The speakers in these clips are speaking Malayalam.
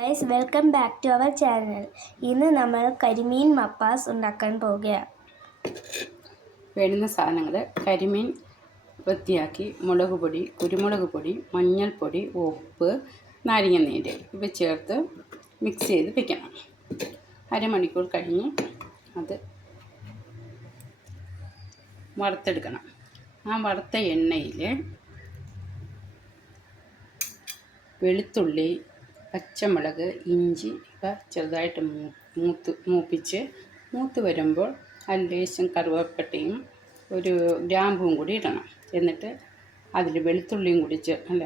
Guys welcome back to our channel. ഇന്ന് നമ്മൾ കരിമീൻ മപ്പാസ് ഉണ്ടാക്കാൻ പോവുകയാണ് വേണ്ടുന്ന സാധനങ്ങൾ കരിമീൻ വൃത്തിയാക്കി മുളക് പൊടി കുരുമുളക് പൊടി മഞ്ഞൾപ്പൊടി ഉപ്പ് നാരങ്ങ നീര് ഇവ ചേർത്ത് മിക്സ് ചെയ്ത് വെക്കണം. അരമണിക്കൂർ കഴിഞ്ഞ്. അത് വറുത്തെടുക്കണം. ആ വറുത്ത എണ്ണയിൽ വെളുത്തുള്ളി പച്ചമുളക് ഇഞ്ചി ഇവ ചെറുതായിട്ട് മൂത്ത് മൂപ്പിച്ച് മൂത്ത് വരുമ്പോൾ അല്ലേശം ലേശം കറുവപ്പട്ടയും ഒരു ഗ്രാമ്പും കൂടി ഇടണം. എന്നിട്ട് അതിൽ വെളുത്തുള്ളിയും കൂടി ചേർ അല്ല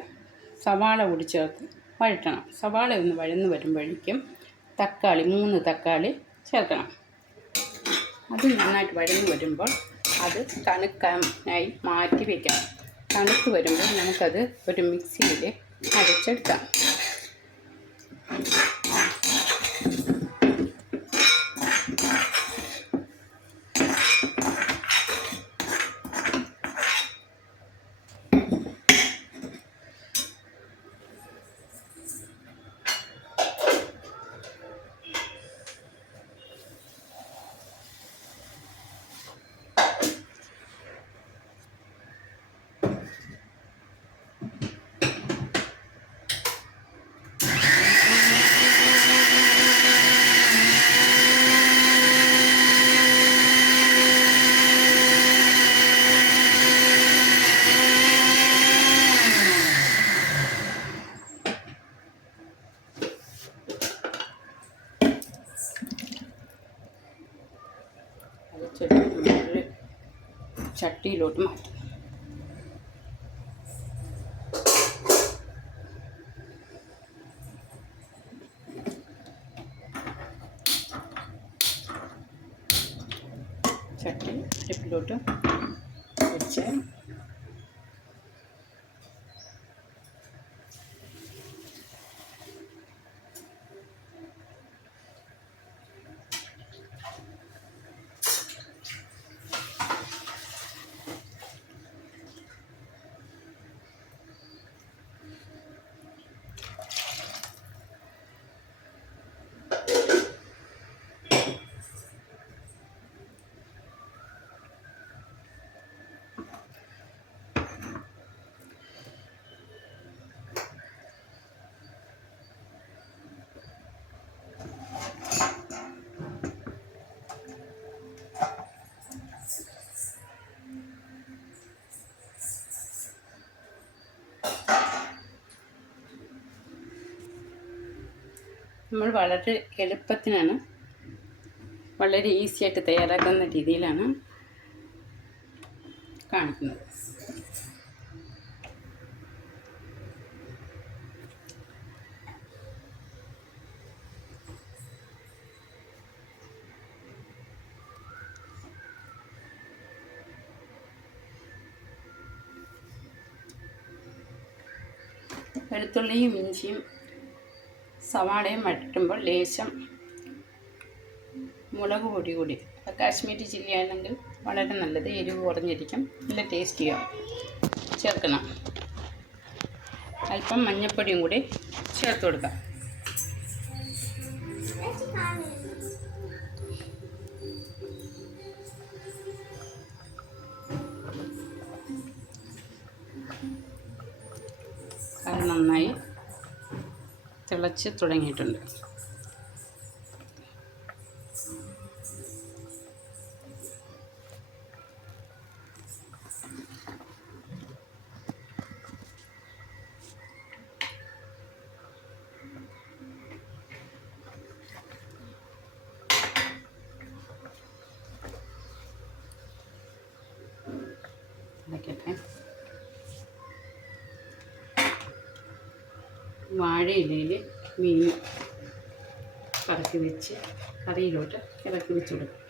സവാള കൂടി ചേർത്ത് വഴറ്റണം. സവാള ഒന്ന് വഴന്ന് വരുമ്പോഴേക്കും തക്കാളി മൂന്ന് തക്കാളി ചേർക്കണം. അത് നന്നായിട്ട് വഴന്ന് വരുമ്പോൾ അത് തണുക്കാനായി മാറ്റി വയ്ക്കണം തണുത്ത് വരുമ്പോൾ നമുക്കത് ഒരു മിക്സിയിൽ അരച്ചെടുക്കാം അരച്ചിട്ട് നമ്മൾ ചട്ടിയിലോട്ട് മാറ്റും ചട്ടി അടുപ്പിലോട്ട് വെച്ച് നമ്മൾ വളരെ എളുപ്പത്തിനാണ് വളരെ ഈസി ആയിട്ട് തയ്യാറാക്കുന്ന രീതിയിലാണ് കാണിക്കുന്നത്. വെളുത്തുള്ളിയും ഇഞ്ചിയും സവാളയും വഴറ്റുമ്പോൾ ലേശം മുളക് പൊടി കൂടി. കാശ്മീരി ചില്ലി ആണെങ്കിൽ വളരെ നല്ലത് എരിവ് കുറഞ്ഞിരിക്കും നല്ല ടേസ്റ്റിയാവും ചേർക്കണം. അല്പം മഞ്ഞൾപ്പൊടിയും കൂടി ചേർത്ത് കൊടുക്കാം. അത് നന്നായി തിളച്ച് തുടങ്ങിയിട്ടുണ്ട്. ഇളക്കട്ടെ വാഴയിലയിൽ മീൻ കറക്കി വെച്ച് കറിയിലോട്ട് ഇറക്കി വെച്ച് കൊടുക്കും.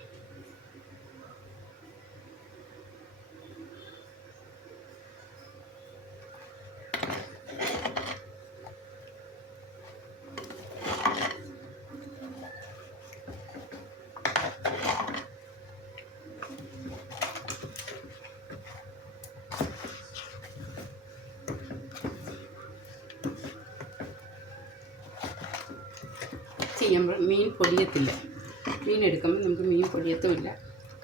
ചെയ്യുമ്പോൾ മീൻ പൊടിയത്തില്ല. മീൻ എടുക്കുമ്പോൾ നമുക്ക് മീൻ പൊടിയത്തുമില്ല.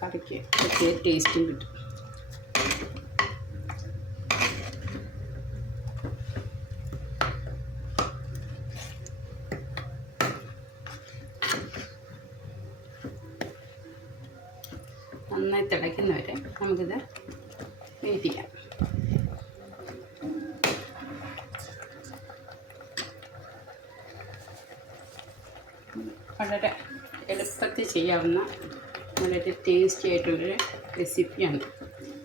കറിക്ക് പ്രത്യേക ടേസ്റ്റും കിട്ടും. നന്നായി തിളയ്ക്കുന്നവരെ നമുക്കിത് വെയിറ്റ് ചെയ്യാം വളരെ എളുപ്പത്തിൽ ചെയ്യാവുന്ന വളരെ ടേസ്റ്റി ആയിട്ടുള്ളൊരു റെസിപ്പിയാണ്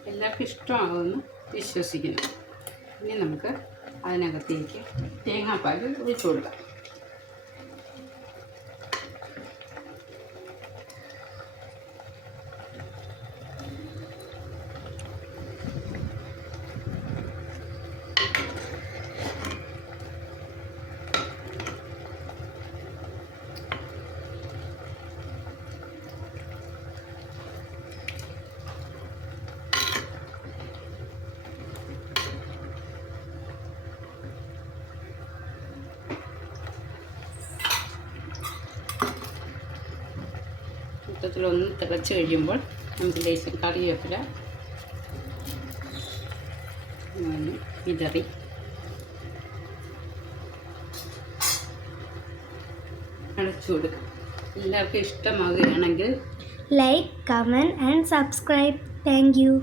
എല്ലാവർക്കും ഇഷ്ടമാകുമെന്ന് വിശ്വസിക്കുന്നു. ഇനി നമുക്ക് അതിനകത്തേക്ക് തേങ്ങാപ്പാൽ ഒഴിച്ചു കൊടുക്കാം. മൊത്തത്തിലൊന്ന് തിളച്ച് കഴിയുമ്പോൾ നമുക്ക് ലേശം കറിവേപ്പില വിതറി അടച്ചു കൊടുക്കും. എല്ലാവർക്കും ഇഷ്ടമാകുകയാണെങ്കിൽ like comment and subscribe thank you